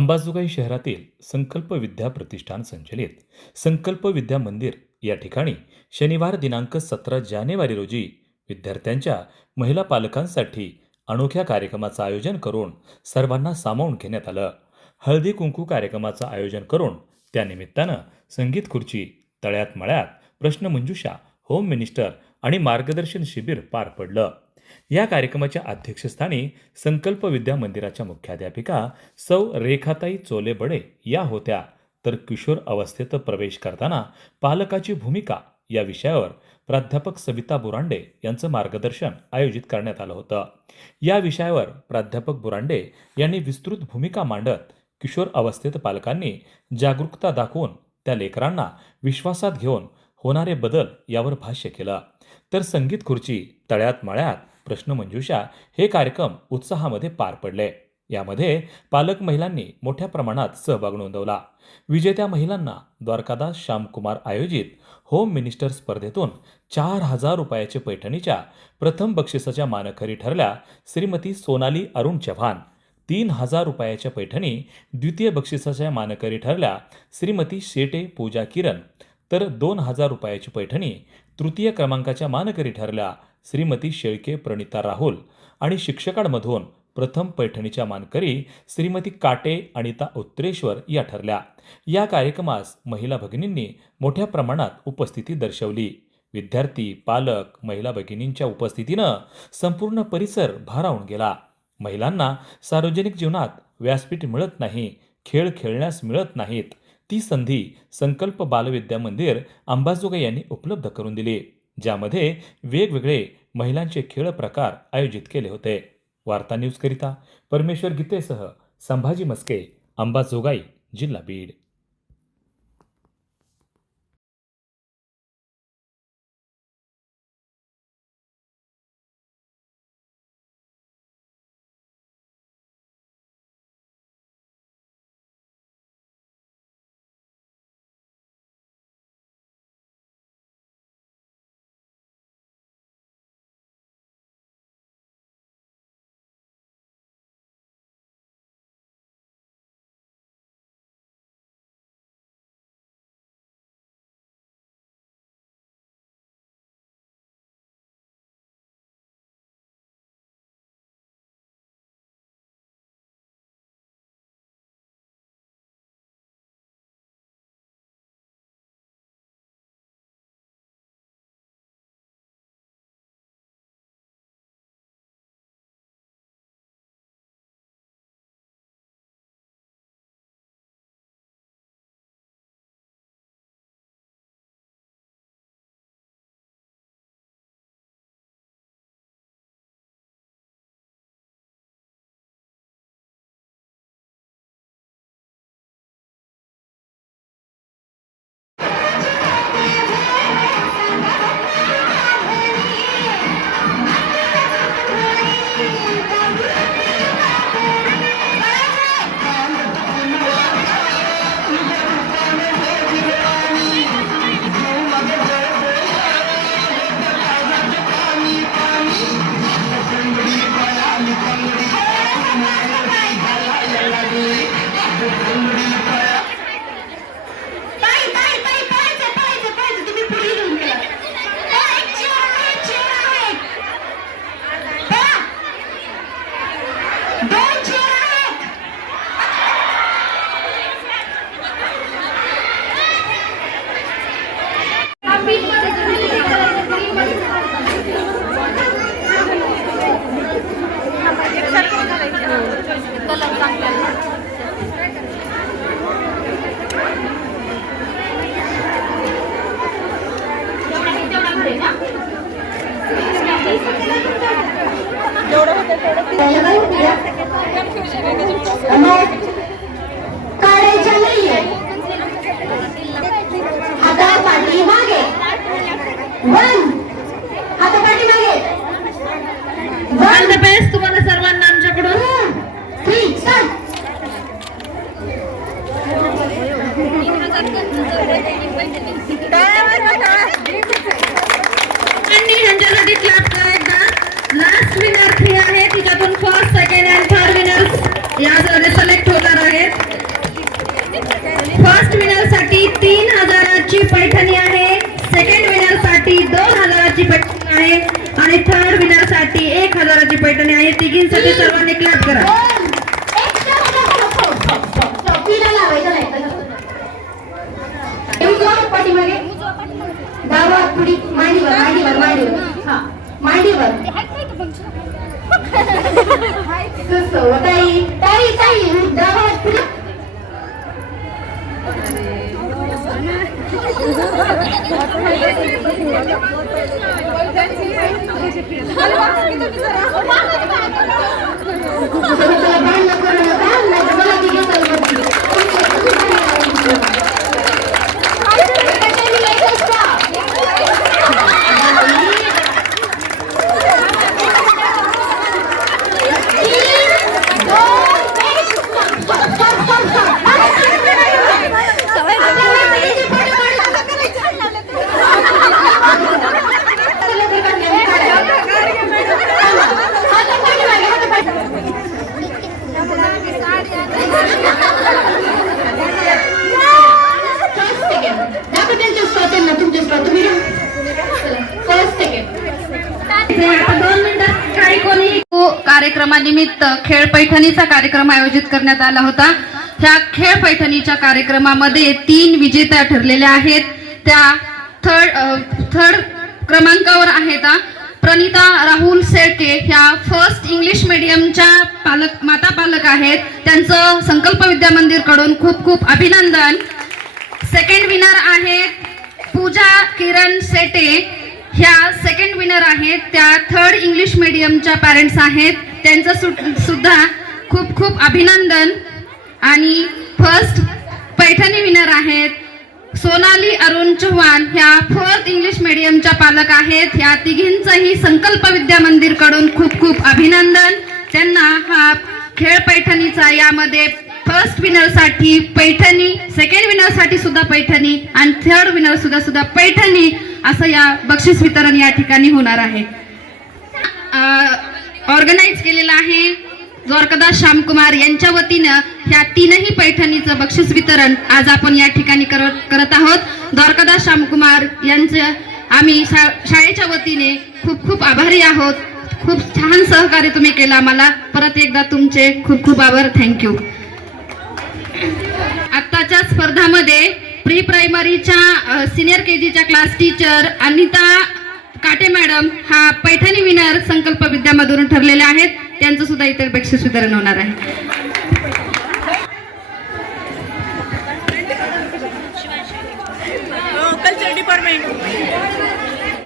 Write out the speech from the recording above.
अंबाजोगाई शहरातील संकल्प विद्या प्रतिष्ठान संचलित संकल्प विद्या मंदिर या ठिकाणी शनिवार दिनांक 17 जानेवारी रोजी विद्यार्थ्यांच्या महिला पालकांसाठी अनोख्या कार्यक्रमाचं आयोजन करून सर्वांना सामावून घेण्यात आलं. हळदी कुंकू कार्यक्रमाचं आयोजन करून त्यानिमित्तानं संगीत खुर्ची, तळ्यात मळ्यात प्रश्नमंजुषा, होम मिनिस्टर आणि मार्गदर्शन शिबिर पार पडलं. या कार्यक्रमाच्या अध्यक्षस्थानी संकल्प विद्या मंदिराच्या मुख्याध्यापिका सौ रेखाताई चोले-बडे या होत्या, तर किशोर अवस्थेत प्रवेश करताना पालकाची भूमिका या विषयावर प्राध्यापक सविता बुरांडे यांचं मार्गदर्शन आयोजित करण्यात आलं होतं. या विषयावर प्राध्यापक बुरांडे यांनी विस्तृत भूमिका मांडत किशोर अवस्थेत पालकांनी जागरूकता दाखवून त्या लेकरांना विश्वासात घेऊन होणारे बदल यावर भाष्य केलं. तर संगीत खुर्ची, तळ्यात मळ्यात प्रश्नमंजुषा हे कार्यक्रम उत्साहामध्ये पार पडले. यामध्ये पालक महिलांनी मोठ्या प्रमाणात सहभाग नोंदवला. विजेत्या महिलांना द्वारकादास श्यामकुमार आयोजित होम मिनिस्टर स्पर्धेतून 4,000 रुपयाचे पैठणीच्या प्रथम बक्षिसाच्या मानकरी ठरल्या श्रीमती सोनाली अरुण चव्हाण. 3,000 रुपयाच्या पैठणी द्वितीय बक्षिसाच्या मानकरी ठरल्या श्रीमती शेटे पूजा किरण. तर 2,000 रुपयाची पैठणी तृतीय क्रमांकाच्या मानकरी ठरल्या श्रीमती शेळके प्रणिता राहुल. आणि शिक्षकांमधून प्रथम पैठणीच्या मानकरी श्रीमती काटे अनिता उत्तरेश्वर या ठरल्या. या कार्यक्रमास महिला भगिनींनी मोठ्या प्रमाणात उपस्थिती दर्शवली. विद्यार्थी, पालक, महिला भगिनींच्या उपस्थितीनं संपूर्ण परिसर भारावून गेला. महिलांना सार्वजनिक जीवनात व्यासपीठ मिळत नाही, खेळ खेळण्यास मिळत नाहीत, ती संधी संकल्प बालविद्या मंदिर अंबाजोगाई यांनी उपलब्ध करून दिली, ज्यामध्ये वेगवेगळे महिलांचे खेळ प्रकार आयोजित केले होते. वार्ता न्यूजकरिता परमेश्वर गीतेसह संभाजी मस्के, अंबाजोगाई, जिल्हा बीड. काढायच्या नाहीये हाता पाठी मागे वन हाता पाठी मागे वन द बेस्ट तुम्हाला सर्वांना आमच्याकडून 3 स्टार्ट. ह्यांच्यासाठी क्लास करा एकदा. लास्ट विनर 3 आहे, तिच्यातून first, second and third winners यामध्ये सिलेक्ट होणार आहेत. पैठणी आहे आणि थर्ड विनर साठी 1000ची पैठणी आहे. तिघींसाठी सर्वांनी क्लॅप करा. डावा पुढी मांडीवर मांडीवर मांडीवर हा मांडीवर ताई ताई ताई डावा पुढी कार्यक्रमानिमित्त खेळ पैठणीचा कार्यक्रम आयोजित करण्यात आला होता. ह्या खेळ पैठणीच्या कार्यक्रमामध्ये 3 विजेत्या ठरलेल्या आहेत. त्या थर्ड क्रमांकावर आहेत प्रणिता राहुल शेळके. ह्या फर्स्ट इंग्लिश मीडियमच्या माता पालक आहेत. त्यांचं संकल्प विद्या मंदिर कडून खूप खूप अभिनंदन. सेकंड विनर आहेत पूजा किरण सेटे. ह्या सेकंड विनर आहेत. त्या थर्ड इंग्लिश मीडियमच्या पॅरेंट्स आहेत. त्यांचं सुद्धा खूप खूप अभिनंदन. आणि फर्स्ट पैठणी विनर आहेत सोनाली अरुण चव्हाण. ह्या फोर्थ इंग्लिश मीडियमच्या पालक आहेत. ह्या तिघींचंही संकल्प विद्या मंदिर कडून खूप खूप अभिनंदन. त्यांना हा खेळ पैठणीचा यामध्ये फर्स्ट विनर साठी पैठणी, सेकंड विनर साठी सुद्धा पैठणी आणि थर्ड विनर सुद्धा पैठणी असं या बक्षीस वितरण या ठिकाणी होणार आहे. ऑर्गनाईज केलेलं आहे द्वारकादास श्यामकुमार यांच्या वतीनं. ह्या 3ही पैठणीचं बक्षीस वितरण आज आपण या ठिकाणी करत आहोत. द्वारकादास श्यामकुमार यांचं आम्ही शाळेच्या वतीने खूप खूप आभारी आहोत. खूप छान सहकार्य तुम्ही केलं आम्हाला. परत एकदा तुमचे खूप खूप आभार. थँक्यू. आत्ताच्या स्पर्धामध्ये प्री प्रायमरीच्या सिनियर KGच्या class teacher Anita Kate madam हा पैठणी विनर संकल्प विद्यामधून ठरलेले आहेत. त्यांचं सुद्धा इतर बक्षीस वितरण होणार आहे.